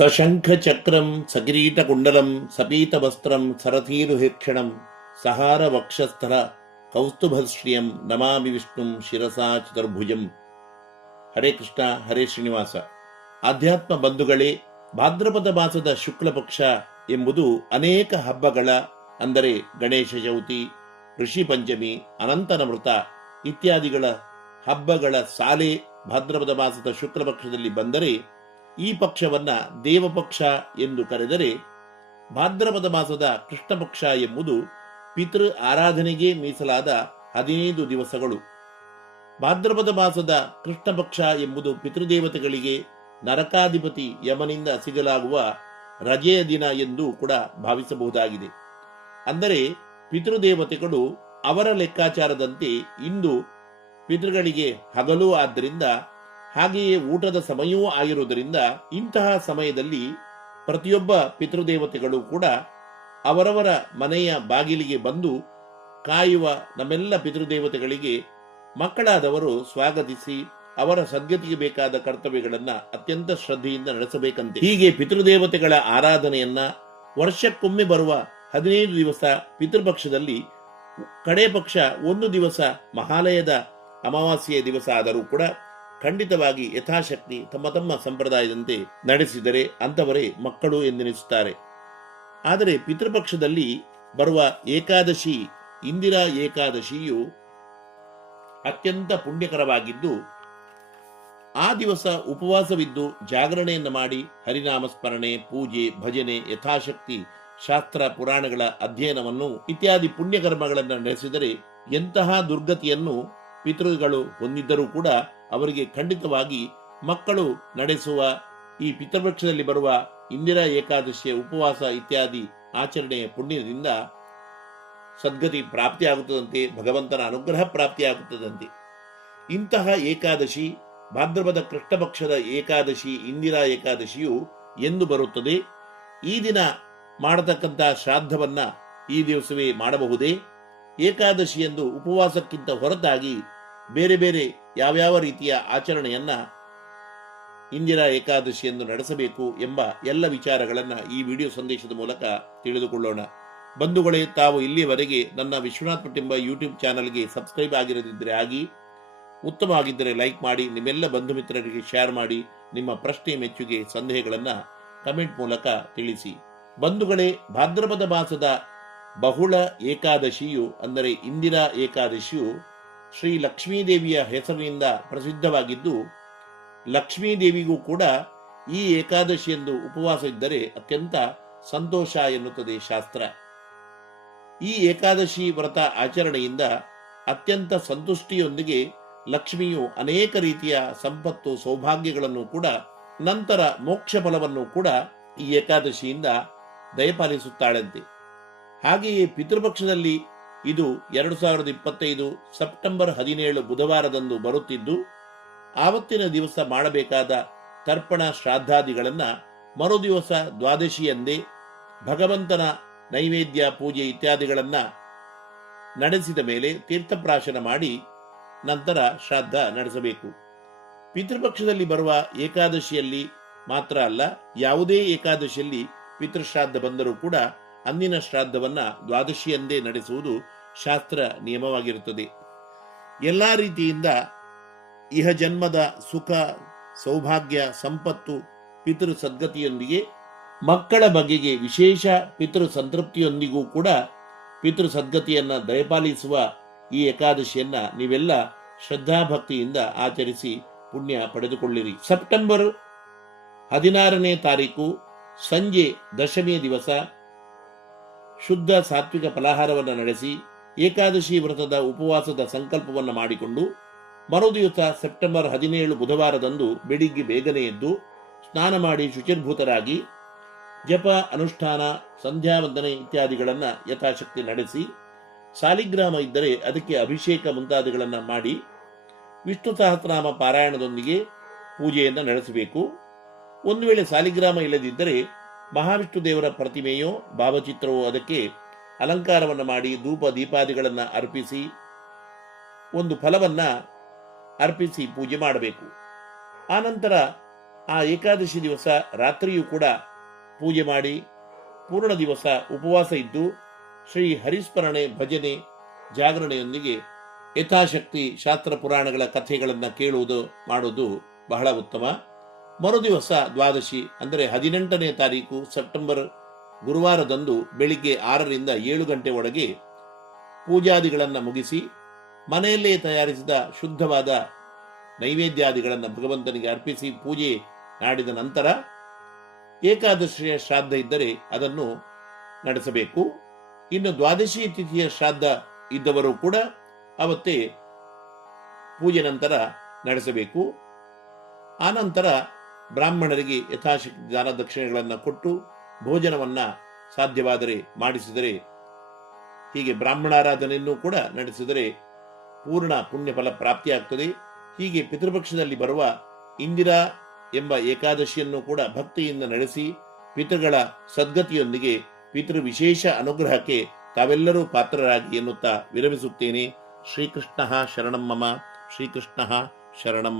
ಸಶಂಖಚಕ್ರಂ ಸಗಿರೀಟಕುಂಡಲಂ ಸಪೀತವಸ್ತ್ರಂ ಸರಥೀರುಹಿಕ್ಷಣಂ ಸಹಾರ ವಕ್ಷಸ್ಥರ ಕೌಸ್ತುಭಶ್ರಿಯಂ ನಮಾಮಿ ವಿಷ್ಣುಂ ಶಿರಸಾ ಚತುರ್ಭುಜಂ ಹರೇ ಕೃಷ್ಣ ಹರೇ ಶ್ರೀನಿವಾಸ ಆಧ್ಯಾತ್ಮ ಬಂಧುಗಳೇ ಭಾದ್ರಪದ ಮಾಸದ ಶುಕ್ಲ ಪಕ್ಷ ಎಂಬುದು ಅನೇಕ ಹಬ್ಬಗಳ, ಅಂದರೆ ಗಣೇಶ ಚೌತಿ, ಋಷಿ ಪಂಚಮಿ ಅನಂತನ ವೃತ ಇತ್ಯಾದಿಗಳ ಹಬ್ಬಗಳ ಸಾಲೆ ಭಾದ್ರಪದ ಮಾಸದ ಶುಕ್ಲ ಪಕ್ಷದಲ್ಲಿ ಬಂದರೆ ಈ ಪಕ್ಷವನ್ನ ದೇವಪಕ್ಷ ಎಂದು ಕರೆದರೆ ಭಾದ್ರಪದ ಮಾಸದ ಕೃಷ್ಣ ಪಕ್ಷ ಎಂಬುದು ಪಿತೃ ಆರಾಧನೆಗೆ ಮೀಸಲಾದ ಹದಿನೈದು ದಿವಸಗಳು. ಭಾದ್ರಪದ ಮಾಸದ ಕೃಷ್ಣ ಪಕ್ಷ ಎಂಬುದು ಪಿತೃದೇವತೆಗಳಿಗೆ ನರಕಾಧಿಪತಿ ಯಮನಿಂದ ಸಿಗಲಾಗುವ ರಜೆಯ ದಿನ ಎಂದು ಕೂಡ ಭಾವಿಸಬಹುದಾಗಿದೆ. ಅಂದರೆ ಪಿತೃದೇವತೆಗಳು ಅವರ ಲೆಕ್ಕಾಚಾರದಂತೆ ಇಂದು ಪಿತೃಗಳಿಗೆ ಹಗಲು ಆದ್ದರಿಂದ ಹಾಗೆಯೇ ಊಟದ ಸಮಯವೂ ಆಗಿರುವುದರಿಂದ ಇಂತಹ ಸಮಯದಲ್ಲಿ ಪ್ರತಿಯೊಬ್ಬ ಪಿತೃದೇವತೆಗಳು ಕೂಡ ಅವರವರ ಮನೆಯ ಬಾಗಿಲಿಗೆ ಬಂದು ಕಾಯುವ ನಮ್ಮೆಲ್ಲ ಪಿತೃದೇವತೆಗಳಿಗೆ ಮಕ್ಕಳಾದವರು ಸ್ವಾಗತಿಸಿ ಅವರ ಸದ್ಗತಿಗೆ ಬೇಕಾದ ಕರ್ತವ್ಯಗಳನ್ನು ಅತ್ಯಂತ ಶ್ರದ್ಧೆಯಿಂದ ನಡೆಸಬೇಕಂತೆ. ಹೀಗೆ ಪಿತೃದೇವತೆಗಳ ಆರಾಧನೆಯನ್ನ ವರ್ಷಕ್ಕೊಮ್ಮೆ ಬರುವ ಹದಿನೈದು ದಿವಸ ಪಿತೃಪಕ್ಷದಲ್ಲಿ ಕಡೆ ಪಕ್ಷ ಒಂದು ದಿವಸ ಮಹಾಲಯದ ಅಮಾವಾಸ್ಯೆಯ ದಿವಸ ಆದರೂ ಕೂಡ ಖಂಡಿತವಾಗಿ ಯಥಾಶಕ್ತಿ ತಮ್ಮ ತಮ್ಮ ಸಂಪ್ರದಾಯದಂತೆ ನಡೆಸಿದರೆ ಅಂಥವರೇ ಮಕ್ಕಳು ಎಂದೆನಿಸುತ್ತಾರೆ. ಆದರೆ ಪಿತೃಪಕ್ಷದಲ್ಲಿ ಬರುವ ಏಕಾದಶಿ, ಇಂದಿರಾ ಏಕಾದಶಿಯು ಅತ್ಯಂತ ಪುಣ್ಯಕರವಾಗಿದ್ದು, ಆ ದಿವಸ ಉಪವಾಸವಿದ್ದು ಜಾಗರಣೆಯನ್ನು ಮಾಡಿ ಹರಿನಾಮ ಸ್ಮರಣೆ, ಪೂಜೆ, ಭಜನೆ, ಯಥಾಶಕ್ತಿ, ಶಾಸ್ತ್ರ, ಪುರಾಣಗಳ ಅಧ್ಯಯನವನ್ನು ಇತ್ಯಾದಿ ಪುಣ್ಯಕರ್ಮಗಳನ್ನು ನಡೆಸಿದರೆ ಎಂತಹ ದುರ್ಗತಿಯನ್ನು ಪಿತೃಗಳು ಹೊಂದಿದ್ದರೂ ಕೂಡ ಅವರಿಗೆ ಖಂಡಿತವಾಗಿ ಮಕ್ಕಳು ನಡೆಸುವ ಈ ಪಿತೃಪಕ್ಷದಲ್ಲಿ ಬರುವ ಇಂದಿರಾ ಏಕಾದಶಿಯ ಉಪವಾಸ ಇತ್ಯಾದಿ ಆಚರಣೆಯ ಪುಣ್ಯದಿಂದ ಸದ್ಗತಿ ಪ್ರಾಪ್ತಿಯಾಗುತ್ತದಂತೆ, ಭಗವಂತನ ಅನುಗ್ರಹ ಪ್ರಾಪ್ತಿಯಾಗುತ್ತದಂತೆ. ಇಂತಹ ಏಕಾದಶಿ, ಭಾದ್ರಪದ ಕೃಷ್ಣ ಪಕ್ಷದ ಏಕಾದಶಿ, ಇಂದಿರಾ ಏಕಾದಶಿಯು ಎಂದು ಬರುತ್ತದೆ. ಈ ದಿನ ಮಾಡತಕ್ಕಂತಹ ಶ್ರಾದ್ದವನ್ನ ಈ ದಿವಸವೇ ಮಾಡಬಹುದೇ? ಏಕಾದಶಿ ಎಂದು ಉಪವಾಸಕ್ಕಿಂತ ಹೊರತಾಗಿ ಬೇರೆ ಬೇರೆ ಯಾವ್ಯಾವ ರೀತಿಯ ಆಚರಣೆಯನ್ನ ಇಂದಿರಾ ಏಕಾದಶಿಯನ್ನು ನಡೆಸಬೇಕು ಎಂಬ ಎಲ್ಲ ವಿಚಾರಗಳನ್ನು ಈ ವಿಡಿಯೋ ಸಂದೇಶದ ಮೂಲಕ ತಿಳಿದುಕೊಳ್ಳೋಣ. ಬಂಧುಗಳೇ, ತಾವು ಇಲ್ಲಿಯವರೆಗೆ ನನ್ನ ವಿಶ್ವನಾಥ್ ಎಂಬ ಯೂಟ್ಯೂಬ್ ಚಾನಲ್ಗೆ ಸಬ್ಸ್ಕ್ರೈಬ್ ಆಗಿರದಿದ್ದರೆ ಆಗಿ ಉತ್ತಮವಾಗಿದ್ದರೆ ಲೈಕ್ ಮಾಡಿ, ನಿಮ್ಮೆಲ್ಲ ಬಂಧು ಮಿತ್ರರಿಗೆ ಶೇರ್ ಮಾಡಿ, ನಿಮ್ಮ ಪ್ರಶ್ನೆ, ಮೆಚ್ಚುಗೆ, ಸಂದೇಹಗಳನ್ನು ಕಮೆಂಟ್ ಮೂಲಕ ತಿಳಿಸಿ. ಬಂಧುಗಳೇ, ಭಾದ್ರಪದ ಮಾಸದ ಬಹುಳ ಏಕಾದಶಿಯು, ಅಂದರೆ ಇಂದಿರಾ ಏಕಾದಶಿಯು ಶ್ರೀ ಲಕ್ಷ್ಮೀದೇವಿಯ ಹೆಸರಿನಿಂದ ಪ್ರಸಿದ್ಧವಾಗಿದ್ದು, ಲಕ್ಷ್ಮೀದೇವಿಗೂ ಕೂಡ ಈ ಏಕಾದಶಿಯಂದು ಉಪವಾಸ ಇದ್ದರೆ ಅತ್ಯಂತ ಸಂತೋಷ ಎನ್ನುತ್ತದೆ ಶಾಸ್ತ್ರ. ಈ ಏಕಾದಶಿ ವ್ರತ ಆಚರಣೆಯಿಂದ ಅತ್ಯಂತ ಸಂತುಷ್ಟಿಯೊಂದಿಗೆ ಲಕ್ಷ್ಮಿಯು ಅನೇಕ ರೀತಿಯ ಸಂಪತ್ತು ಸೌಭಾಗ್ಯಗಳನ್ನು ಕೂಡ, ನಂತರ ಮೋಕ್ಷ ಫಲವನ್ನು ಕೂಡ ಈ ಏಕಾದಶಿಯಿಂದ ದಯಪಾಲಿಸುತ್ತಾಳಂತೆ. ಹಾಗೆಯೇ ಪಿತೃಪಕ್ಷದಲ್ಲಿ ಇದು ಎರಡು ಸಾವಿರದ ಇಪ್ಪತ್ತೈದು ಸೆಪ್ಟೆಂಬರ್ ಹದಿನೇಳು ಬುಧವಾರದಂದು ಬರುತ್ತಿದ್ದು, ಆವತ್ತಿನ ದಿವಸ ಮಾಡಬೇಕಾದ ತರ್ಪಣ ಶ್ರಾದ್ದಾದಿಗಳನ್ನ ಮರುದಿವಸ ದ್ವಾದಶಿಯಂದೇ ಭಗವಂತನ ನೈವೇದ್ಯ, ಪೂಜೆ ಇತ್ಯಾದಿಗಳನ್ನ ನಡೆಸಿದ ಮೇಲೆ ತೀರ್ಥಪ್ರಾಶನ ಮಾಡಿ ನಂತರ ಶ್ರಾದ್ದ ನಡೆಸಬೇಕು. ಪಿತೃಪಕ್ಷದಲ್ಲಿ ಬರುವ ಏಕಾದಶಿಯಲ್ಲಿ ಮಾತ್ರ ಅಲ್ಲ, ಯಾವುದೇ ಏಕಾದಶಿಯಲ್ಲಿ ಪಿತೃಶ್ರಾದ್ದ ಬಂದರೂ ಕೂಡ ಅಂದಿನ ಶ್ರಾದ್ದವನ್ನ ದ್ವಾದಶಿಯಂದೇ ನಡೆಸುವುದು ಶಾಸ್ತ್ರ ನಿಯಮವಾಗಿರುತ್ತದೆ. ಎಲ್ಲಾ ರೀತಿಯಿಂದ ಇಹ ಜನ್ಮದ ಸುಖ, ಸೌಭಾಗ್ಯ, ಸಂಪತ್ತು, ಪಿತೃ ಸದ್ಗತಿಯೊಂದಿಗೆ, ಮಕ್ಕಳ ಬಗೆಗೆ ವಿಶೇಷ ಪಿತೃ ಸಂತೃಪ್ತಿಯೊಂದಿಗೂ ಕೂಡ ಪಿತೃ ಸದ್ಗತಿಯನ್ನ ದಯಪಾಲಿಸುವ ಈ ಏಕಾದಶಿಯನ್ನ ನೀವೆಲ್ಲ ಶ್ರದ್ಧಾಭಕ್ತಿಯಿಂದ ಆಚರಿಸಿ ಪುಣ್ಯ ಪಡೆದುಕೊಳ್ಳಿರಿ. ಸೆಪ್ಟೆಂಬರ್ ಹದಿನಾರನೇ ತಾರೀಕು ಸಂಜೆ ದಶಮಿಯ ದಿವಸ ಶುದ್ಧ ಸಾತ್ವಿಕ ಫಲಾಹಾರವನ್ನು ನಡೆಸಿ ಏಕಾದಶಿ ವ್ರತದ ಉಪವಾಸದ ಸಂಕಲ್ಪವನ್ನು ಮಾಡಿಕೊಂಡು ಮರುದಿವಸ ಸೆಪ್ಟೆಂಬರ್ ಹದಿನೇಳು ಬುಧವಾರದಂದು ಬೆಳಿಗ್ಗೆ ಬೇಗನೆ ಎದ್ದು ಸ್ನಾನ ಮಾಡಿ ಶುಚಿರ್ಭೂತರಾಗಿ ಜಪ, ಅನುಷ್ಠಾನ, ಸಂಧ್ಯಾವಂದನೆ ಇತ್ಯಾದಿಗಳನ್ನು ಯಥಾಶಕ್ತಿ ನಡೆಸಿ ಸಾಲಿಗ್ರಾಮ ಇದ್ದರೆ ಅದಕ್ಕೆ ಅಭಿಷೇಕ ಮುಂತಾದಿಗಳನ್ನು ಮಾಡಿ ವಿಷ್ಣು ಸಹಸ್ರನಾಮ ಪಾರಾಯಣದೊಂದಿಗೆ ಪೂಜೆಯನ್ನು ನಡೆಸಬೇಕು. ಒಂದು ವೇಳೆ ಸಾಲಿಗ್ರಾಮ ಇಲ್ಲದಿದ್ದರೆ ಮಹಾವಿಷ್ಣು ದೇವರ ಪ್ರತಿಮೆಯೋ ಭಾವಚಿತ್ರವೋ ಅದಕ್ಕೆ ಅಲಂಕಾರವನ್ನು ಮಾಡಿ ಧೂಪ ದೀಪಾದಿಗಳನ್ನು ಅರ್ಪಿಸಿ ಒಂದು ಫಲವನ್ನ ಅರ್ಪಿಸಿ ಪೂಜೆ ಮಾಡಬೇಕು. ಆನಂತರ ಆ ಏಕಾದಶಿ ದಿವಸ ರಾತ್ರಿಯೂ ಕೂಡ ಪೂಜೆ ಮಾಡಿ ಪೂರ್ಣ ದಿವಸ ಉಪವಾಸ ಇದ್ದು ಶ್ರೀ ಹರಿಸ್ಮರಣೆ ಭಜನೆ ಜಾಗರಣೆಯೊಂದಿಗೆ ಯಥಾಶಕ್ತಿ ಶಾಸ್ತ್ರ ಪುರಾಣಗಳ ಕಥೆಗಳನ್ನು ಕೇಳುವುದು, ಮಾಡುವುದು ಬಹಳ ಉತ್ತಮ. ಮರುದಿವಸ ದ್ವಾದಶಿ, ಅಂದರೆ ಹದಿನೆಂಟನೇ ತಾರೀಕು ಸೆಪ್ಟೆಂಬರ್ ಗುರುವಾರದಂದು ಬೆಳಿಗ್ಗೆ ಆರರಿಂದ ಏಳು ಗಂಟೆ ಒಳಗೆ ಪೂಜಾದಿಗಳನ್ನು ಮುಗಿಸಿ, ಮನೆಯಲ್ಲೇ ತಯಾರಿಸಿದ ಶುದ್ಧವಾದ ನೈವೇದ್ಯಾದಿಗಳನ್ನು ಭಗವಂತನಿಗೆ ಅರ್ಪಿಸಿ ಪೂಜೆ ಮಾಡಿದ ನಂತರ ಏಕಾದಶಿಯ ಶ್ರಾದ್ದ ಇದ್ದರೆ ಅದನ್ನು ನಡೆಸಬೇಕು. ಇನ್ನು ದ್ವಾದಶಿ ತಿಥಿಯ ಶ್ರಾದ್ದ ಇದ್ದವರು ಕೂಡ ಅವತ್ತೇ ಪೂಜೆ ನಂತರ ನಡೆಸಬೇಕು. ಆನಂತರ ಬ್ರಾಹ್ಮಣರಿಗೆ ಯಥಾಶಕ್ತಿ ದಾನ ದಕ್ಷಿಣೆಗಳನ್ನು ಕೊಟ್ಟು ಭೋಜನವನ್ನು ಸಾಧ್ಯವಾದರೆ ಮಾಡಿಸಿದರೆ ಹೀಗೆ ಬ್ರಾಹ್ಮಣಾರಾಧನೆಯನ್ನು ಕೂಡ ನಡೆಸಿದರೆ ಪೂರ್ಣ ಪುಣ್ಯ ಫಲ ಪ್ರಾಪ್ತಿಯಾಗ್ತದೆ. ಹೀಗೆ ಪಿತೃಪಕ್ಷದಲ್ಲಿ ಬರುವ ಇಂದಿರಾ ಎಂಬ ಏಕಾದಶಿಯನ್ನು ಕೂಡ ಭಕ್ತಿಯಿಂದ ನಡೆಸಿ ಪಿತೃಗಳ ಸದ್ಗತಿಯೊಂದಿಗೆ ಪಿತೃ ವಿಶೇಷ ಅನುಗ್ರಹಕ್ಕೆ ತಾವೆಲ್ಲರೂ ಪಾತ್ರರಾಗಿ ಎನ್ನುತ್ತಾ ವಿರಮಿಸುತ್ತೇನೆ. ಶ್ರೀಕೃಷ್ಣ ಶರಣಮ್ಮ ಮಮ. ಶ್ರೀಕೃಷ್ಣ ಶರಣಂ.